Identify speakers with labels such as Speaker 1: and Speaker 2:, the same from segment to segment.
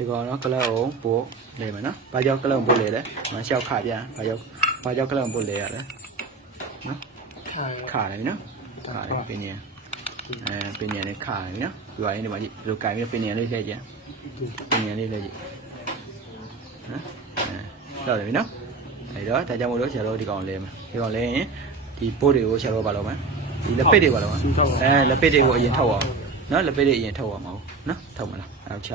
Speaker 1: ဒီကောင်နော်ကလပ်အောင်ပို့လေမယ်နော်ဘာကြောင့်ကလပ်အောင်ပို့လေလဲမလျှောက်ခပြန်ဘာကြောင့်ဘာကြောင့်ကလပ်အောင်ပို့လေရလဲနော်ခတယ်နော်ခတယ်ပင်ညာအဲပင်ညာနဲ့ခတယ်နော်ဒီပါရင်ဒီမှာကြည့်ဒီလိုကင်ပြီးပင်ညာလေးလှည့်ကြပင်ညာလေးလှည့်ကြည့်နော်အဲတော့တယ်ပြီနော်အဲတော့ဒါကြောင့်မို့လို့ဆရာတို့ဒီကောင်လဲမယ်ဒီကောင်လဲရင်ဒီပို့တွေကိုဆရာတို့ဘာလုပ်မလဲဒီလက်ပစ်တွေဘာလုပ်မလဲအဲလက်ပစ်တွေကိုအရင်ထုတ်အောင်နော်လက်ပစ်တွေအရင်ထုတ်အောင်မဟုတ်နော်ထုတ်မလားအောက်ချ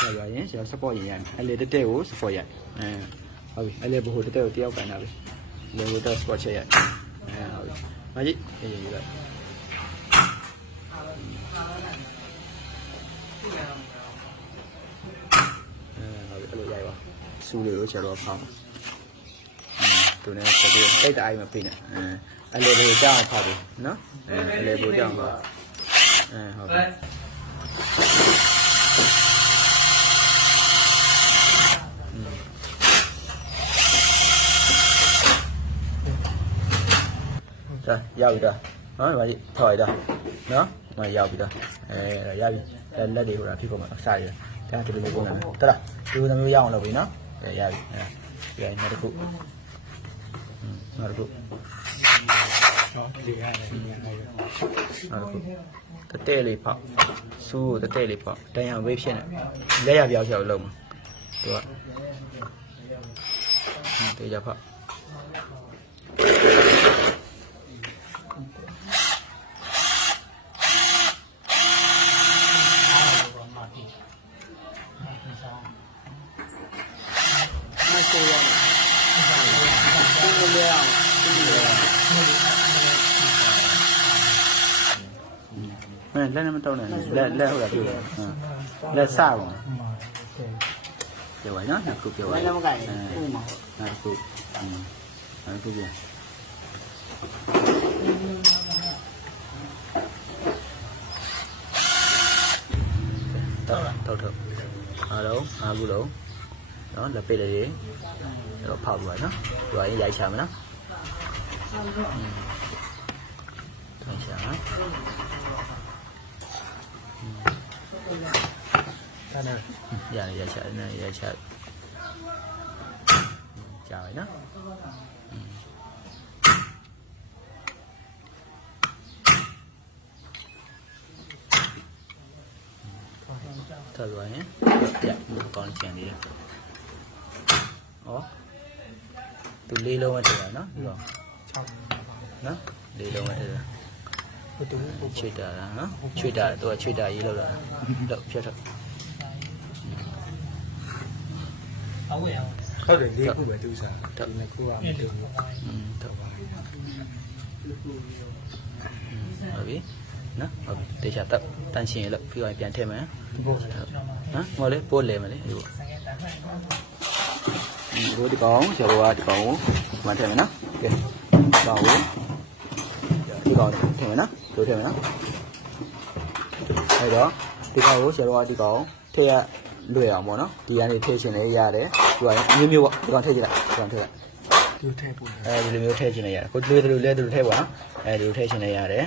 Speaker 1: ကြာရရင်ဆရာ support ရင်ရတယ်အဲ့လေတက်တက်ကို support ရအဲဟုတ်ပြီအဲ့လေဘို့တက်တက်ကိုတယောက်ကန်တာပဲလေဘို့တက် support ချက်ရအဲဟုတ်ပြီမကြီးအေးရေးလိုက်အဲဟုတ်ပြီအဲ့လိုရိုက်ပါစူးလေးကိုဆရာတို့ဖောင်းသူနဲ့ဆက်ပြီးတိတ်တအိုင်မဖိနေအဲအဲ့လေဘို့ကြောက်ဖောက်ပြီနော်အဲအဲ့လေဘို့ကြောက်ပါအဲဟုတ်ပြီ ဒါရောက်ပြီဒါနော်ဒီမှာကြီးထော်ရတာနော်ဒီမှာရောက်ပြီဒါအဲရပြီလက်လက်တွေဟိုတာဖြစ်ကုန်မှာစားရဒါဒီလိုပုံစံတလားဒီလိုမျိုးရအောင်လုပ်ပြီနော်အဲရပြီအဲရနောက်တစ်ခုနောက်တစ်ခု
Speaker 2: လေရတယ်ဒီနေ့ဟုတ်
Speaker 1: နောက်တစ်ခုတတဲလေးပေါက်စူးတတဲလေးပေါက်တန်ရဝေးဖြစ်နေလက်ရပြောက်ချောက်လုံးမှာသူကတေးကြဖော က်
Speaker 2: မဆိုရဘူးဒီလိုအောင်ဒီလိုအောင်
Speaker 1: ဟဲ့လက်နဲ့မတော့နဲ့လက်လက်ဟုတ်လားပြောတယ်လက်စပါပြောပါနော် နှစ်ခုပြောပါ
Speaker 2: ဘယ်လိုမကိုင်ဥမာ
Speaker 1: နောက်တစ်ခုနောက်တစ်ခုပြန်တော့တော့တော့အား လုံးအားခုလုံးနော်လက်ပိတ်လေးတွေတော့ဖောက်ပါနော်ကြွားရင်ရိုက်ချမယ်နော်ထိုင်ချာနော်
Speaker 2: ဒါနဲ့
Speaker 1: ရတယ်ရိုက်ချနေရိုက်ချကြာပြီနော်တော်သွားရင်ပြတ်မကောင်းချင်သေးတယ်။ဩသူလေးလုံးဝတည်းရနော်ဒီတော့
Speaker 2: 6
Speaker 1: နော်လေးလုံးဝတည်း
Speaker 2: ဘတူဘ
Speaker 1: ချွေတာလားနော်ချွေတာသူကချွေတာရေးလောက်တာလောက်ဖြတ်တော့
Speaker 2: အဝဲအောင်ဟုတ်တယ်လေးခုပဲသူစားဒီနှစ်ခုကမတူဘူး
Speaker 1: อืมတော့ပါဟုတ်ပြီနော်ဟုတ်ပြီတေချာတော့တန်ရှင်ရလို့ပြီးတော့ပြန်ထည့်မယ်
Speaker 2: ဒီဘော
Speaker 1: ဟမ်ဟောလေပို့လဲမလဲဒီ လိုဒီကောင်ဆရာတော်ကဒီကောင်ကိုမှထည့်မယ်နော်ကဲဒီကောင်ကိုဒီကောင်ထည့်မယ်နော်တို့ထည့်မယ်နော်အဲ့တော့ဒီကောင်ကိုဆရာတော်ကဒီကောင်ထည့်ရလွယ်အောင်ပေါ့နော်ဒီကနေထည့်ရှင်လည်းရတယ်ဒီကောင်မျိုးမျိုးပေါ့ဒီကောင်ထည့်ချင်လိုက်ဒီကောင်ထည့်လိုက်
Speaker 2: သူထဲပို့တယ်
Speaker 1: အဲဒီလိုမျိုးထည့်ချင်လည်းရတယ်ကိုတွေ့တယ်လို့လဲတယ်လို့ထည့်ပါနော်အဲဒီလိုထည့်ချင်လည်းရတယ်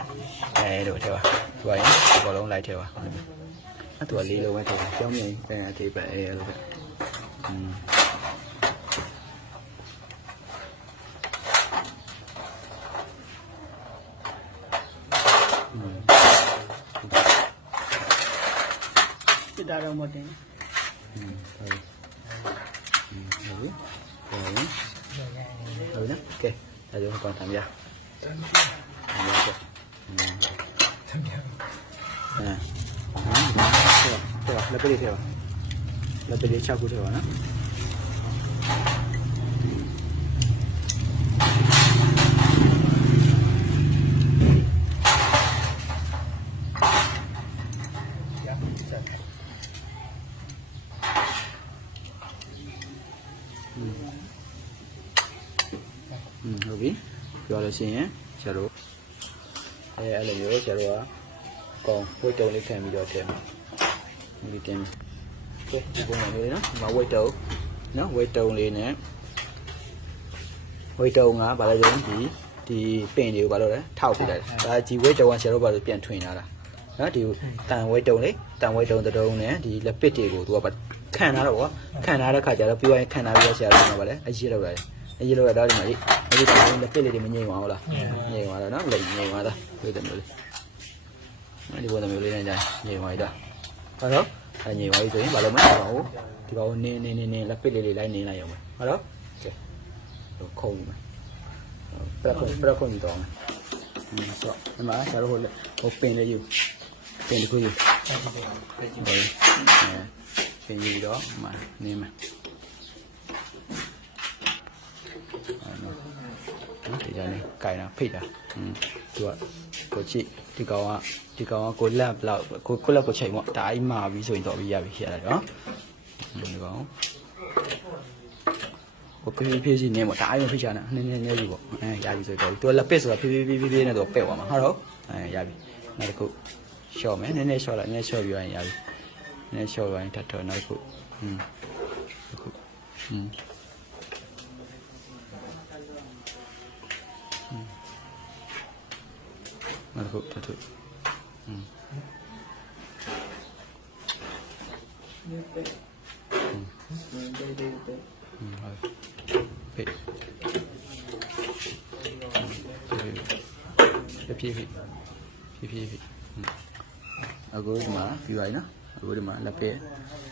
Speaker 1: အဲဒီလိုထည့်ပါဒီပါရင်ဒီဘောလုံးလိုက်ထည့်ပါအဲ့တူကလေးလုံးပဲထည့်ပါကျောင်းမြင်အဲအသေးပဲအဲလိုပဲอืม
Speaker 2: တော့မတင်
Speaker 1: ဟုတ်ပါဘူးဟုတ်ပါဘူးဟုတ်နော်ကဲဒါကြောင့်ကောင်းတယ်ဗျာဟုတ်ကဲ့ဟု
Speaker 2: တ်ကဲ့
Speaker 1: အဲဟုတ်ကဲ့လက်ပလေးထဲပါလက်ပလေး6ခုထဲပါနော် ဟုတ်ပြီပြောလို့ရှိရင်ဆရာတို့အဲအဲ့လိုမျိုးဆရာတို့ကကောင်းဝိတ်တုံလေးခံပြီးတော့ထည့်မယ်ဒီတင်ကဲဒီပုံစံလေးနော်ဒီမှာဝိတ်တုံနော်ဝိတ်တုံလေးနဲ့ဝိတ်တုံကဘာလဲဆိုရင်ဒီဒီပင်တွေကိုဘာလို့လဲထောက်ပြလိုက်တယ်ဒါဒီဝိတ်တုံကဆရာတို့ဘာလို့ပြန်ထွင်လာတာနော်ဒီတန်ဝိတ်တုံလေးတန်ဝိတ်တုံတစ်တုံနဲ့ဒီလက်ပစ်တွေကိုသူကခံထားတော့ဗောခံထားတဲ့ခါကျတော့ပြီးသွားရင်ခံထားပြီးတော့ဆရာတို့ကဗာလဲအရေးလောက်ရတယ် အရေးလို့ကဒါဒီမှာရေးရေးတာလည်းလက်လေးတွေမငြိမ်ပါဘူးလားငြိမ်ပါလားနော်လက်ငြိမ်ပါလားတွေ့တယ်မျိုးလေးဒီပေါ်တဲ့မျိုးလေးနဲ့ကြာငြိမ်ပါရတာဟုတ်တော့အငြိမ်ပါပြီဆိုရင်ဘာလို့မလဲဟိုဒီကောင်နင်းနင်းနင်းလက်ပစ်လေးလေးလိုက်နင်းလိုက်ရုံပဲဟုတ်တော့ကဲတော့ခုံမယ်ပြတ်ခုံပြတ်ခုံတော့မယ်ဆိုတော့ဒီမှာဆရာတို့ဟိုပင်လေးယူပင်တစ်ခုယူပင်ယူတော့မှနင်းမယ် နော်ဒီကြနေကြိုင်တာဖိတ်တာอืมသူကကိုကြည့်ဒီကောင်ကဒီကောင်ကကိုလက်ဘလောက်ကိုကိုလက်ကိုချိန်ပေါ့ဒါအိမာပြီးဆိုရင်တော့ပြီးရပြီရတာနော်ဒီကောင်ကိုဖေးဖေးစီနေပေါ့ဒါအိမဖိတ်ချာနာနည်းနည်းနည်းပြီပေါ့အဲရပြီဆိုတော့သူကလက်ပစ်ဆိုတာဖေးဖေးဖေးဖေးနဲ့တော့ပဲ့သွားမှာဟုတ်တော့အဲရပြီနောက်တစ်ခုရှော့မယ်နည်းနည်းရှော့လိုက်နည်းနည်းရှော့ပြီးရင်ရပြီနည်းနည်းရှော့ပြီးရင်ထပ်တော့နောက်တစ်ခုอืมတစ်ခုอืม နောက်တစ်ခုထပ်ထုတ်อืม
Speaker 2: နေပဲနေ
Speaker 1: ပဲနေပဲဟုတ်ပဲဖြည်းဖြည်းဖြည်းဖြည်းဖြည်းအခုဒီမှာပြီးပါပြီနော်အခုဒီမှာလက်ပဲ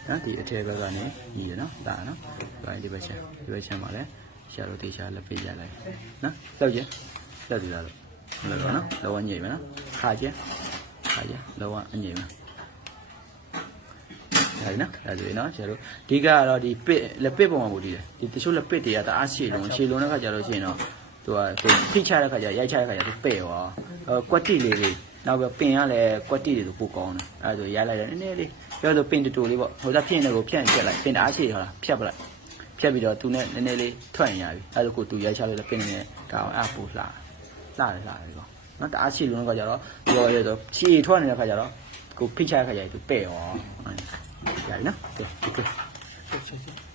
Speaker 1: နော်ဒီအထက်ဘက်ကနေညီရနော်ဒါနော်ဒါဒီဘက်ချမ်းဒီဘက်ချမ်းမှာလည်းရှာလို့တေချာလက်ပဲရလိုက်နော်တောက်ကျင်တက်ကြည့်လာလို့ လောက်တော့နော်လောကညိမယ်နော်ခါကျခါကျလောကအညိမယ်ဒါနော်ဒါဆိုရင်နော်ကျတို့အဓိကကတော့ဒီပစ်လက်ပစ်ပုံမှာပို့တည်တယ်ဒီတချို့လက်ပစ်တွေကတအားရှည်လုံးရှည်လုံးတဲ့ခါကျတော့ရှရင်တော့သူကသူဖိချတဲ့ခါကျရိုက်ချတဲ့ခါကျသူပဲ့ရောအဲကွက်တိလေးလေးနောက်ပြီးပင်ကလည်းကွက်တိတွေဆိုပိုကောင်းတယ်အဲဒါဆိုရိုက်လိုက်တယ်နည်းနည်းလေးပြောဆိုပင်တူတူလေးပေါ့ဟိုကဖြစ်နေကိုဖြန့်ပြက်လိုက်ပင်တအားရှည်ဟုတ်လားဖြတ်ပလိုက်ဖြတ်ပြီးတော့သူနဲ့နည်းနည်းလေးထွက်ရင်ရပြီအဲလိုကိုသူရိုက်ချလို့လည်းပင်နေဒါအောင်အပူလှ လှတယ်လှတယ်ကောနော်တအားရှည်လုံးတဲ့ခါကျတော့ပြောရတော့ရှည်ထွက်နေတဲ့ခါကျတော့ကိုဖိချတဲ့ခါကျသူပဲ့ရောရတယ်နော်ကဲကဲ
Speaker 2: Check, check, check.